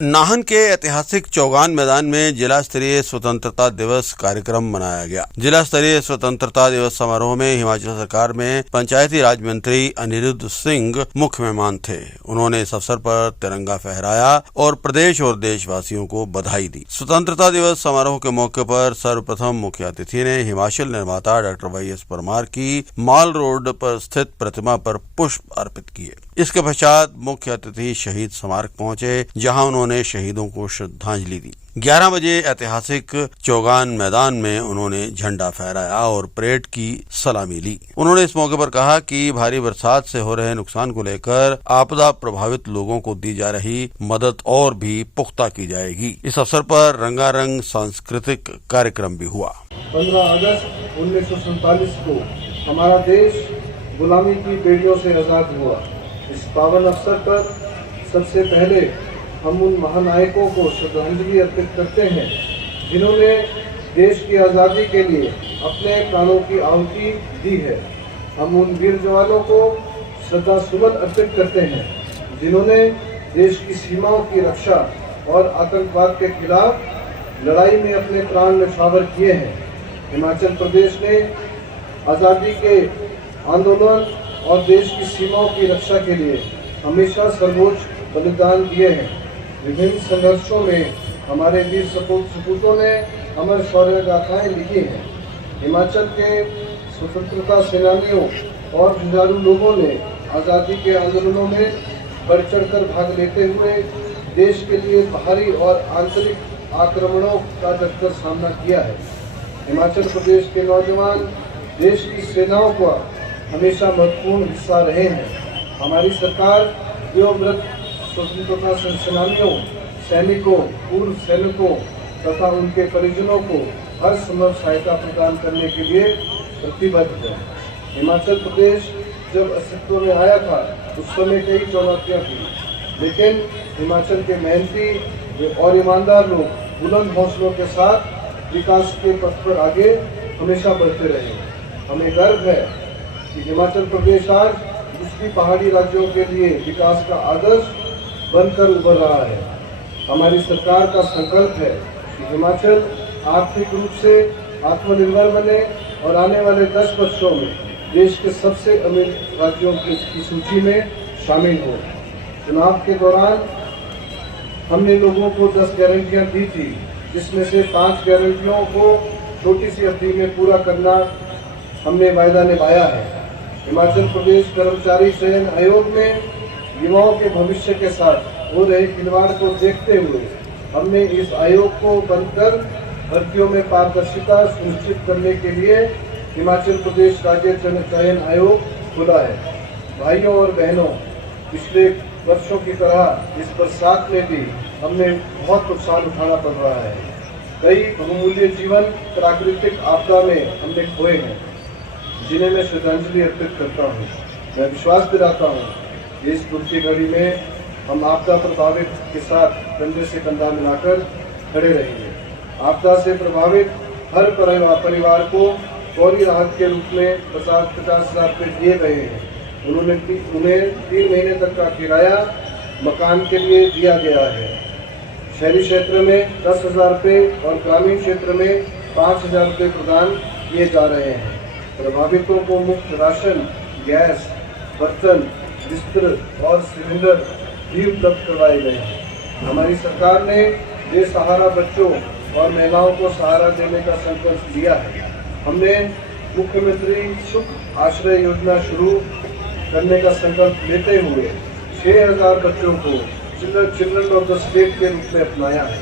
नाहन के ऐतिहासिक चौगान मैदान में जिला स्तरीय स्वतंत्रता दिवस कार्यक्रम मनाया गया। जिला स्तरीय स्वतंत्रता दिवस समारोह में हिमाचल सरकार में पंचायती राज मंत्री अनिरुद्ध सिंह मुख्य मेहमान थे। उन्होंने इस अवसर पर तिरंगा फहराया और प्रदेश और देशवासियों को बधाई दी। स्वतंत्रता दिवस समारोह के मौके पर सर्वप्रथम मुख्य अतिथि ने हिमाचल निर्माता डॉक्टर वाई.एस. परमार की माल रोड पर स्थित प्रतिमा पर पुष्प अर्पित किए। इसके पश्चात मुख्य अतिथि शहीद स्मारक पहुंचे, जहां उन्होंने शहीदों को श्रद्धांजलि दी। 11 बजे ऐतिहासिक चौगान मैदान में उन्होंने झंडा फहराया और परेड की सलामी ली। उन्होंने इस मौके पर कहा कि भारी बरसात से हो रहे नुकसान को लेकर आपदा प्रभावित लोगों को दी जा रही मदद और भी पुख्ता की जाएगी। इस अवसर पर रंगारंग सांस्कृतिक कार्यक्रम भी हुआ। 15 अगस्त 1947 को हमारा देश गुलामी की बेड़ियों से आजाद हुआ। इस पावन अवसर पर सबसे पहले हम उन महानायकों को श्रद्धांजलि अर्पित करते हैं जिन्होंने देश की आज़ादी के लिए अपने प्राणों की आहुति दी है। हम उन वीर जवानों को श्रद्धा सुमन अर्पित करते हैं जिन्होंने देश की सीमाओं की रक्षा और आतंकवाद के खिलाफ लड़ाई में अपने प्राण न्यौछावर किए हैं। हिमाचल प्रदेश ने आज़ादी के आंदोलन और देश की सीमाओं की रक्षा के लिए हमेशा सर्वोच्च बलिदान दिए हैं। विभिन्न संघर्षों में हमारे वीर सपूतों ने अमर शौर्य गाथाएं लिखी हैं। हिमाचल के स्वतंत्रता सेनानियों और जुझारू लोगों ने आज़ादी के आंदोलनों में बढ़ चढ़कर भाग लेते हुए देश के लिए बाहरी और आंतरिक आक्रमणों का डटकर सामना किया है। हिमाचल प्रदेश के नौजवान देश की सेनाओं का हमेशा महत्वपूर्ण हिस्सा रहे हैं। हमारी सरकार देवव्रत स्वतंत्रता सेनानियों, सैनिकों, पूर्व सैनिकों तथा उनके परिजनों को हर संभव सहायता प्रदान करने के लिए प्रतिबद्ध है। हिमाचल प्रदेश जब अस्तित्व में आया था उस समय कई चुनौतियाँ थी, लेकिन हिमाचल के मेहनती और ईमानदार लोग बुलंद हौसलों के साथ विकास के पथ पर आगे हमेशा बढ़ते रहे। हमें गर्व है कि हिमाचल प्रदेश आज दूसरी पहाड़ी राज्यों के लिए विकास का आदर्श बनकर उभर रहा है। हमारी सरकार का संकल्प है कि हिमाचल आर्थिक रूप से आत्मनिर्भर बने और आने वाले 10 वर्षों में देश के सबसे अमीर राज्यों की सूची में शामिल हो। चुनाव के दौरान हमने लोगों को 10 गारंटियां दी थी, जिसमें से 5 गारंटियों को छोटी सी अवधि में पूरा करना हमने वायदा निभाया है। हिमाचल प्रदेश कर्मचारी चयन आयोग में युवाओं के भविष्य के साथ हो रहे खिलवाड़ को देखते हुए हमने इस आयोग को बंद कर भर्तियों में पारदर्शिता सुनिश्चित करने के लिए हिमाचल प्रदेश राज्य चयन आयोग खुला है। भाइयों और बहनों, पिछले वर्षों की तरह इस बरसात में भी हमें बहुत नुकसान उठाना पड़ रहा है। कई बहुमूल्य जीवन प्राकृतिक आपदा में हमने खोए हैं, जिन्हें मैं श्रद्धांजलि अर्पित करता हूँ। मैं विश्वास दिलाता हूँ कि इस दुख की घड़ी में हम आपदा प्रभावित के साथ कंधे से कंधा मिलाकर खड़े रहेंगे। आपदा से प्रभावित हर परिवार को फौरी राहत के रूप में 50-50 हज़ार रुपये दिए गए हैं। उन्हें 3 महीने तक का किराया मकान के लिए दिया गया है। शहरी क्षेत्र में 10,000 रुपये और ग्रामीण क्षेत्र में 5,000 रुपये प्रदान किए जा रहे हैं। प्रभावितों को मुफ्त राशन, गैस, बर्तन, बिस्तर और सिलेंडर भी उपलब्ध करवाए गए हैं। हमारी सरकार ने बेसहारा बच्चों और महिलाओं को सहारा देने का संकल्प लिया है। हमने मुख्यमंत्री सुख आश्रय योजना शुरू करने का संकल्प लेते हुए 6,000 बच्चों को चिल्ड्रन ऑफ द स्टेट के रूप में अपनाया है।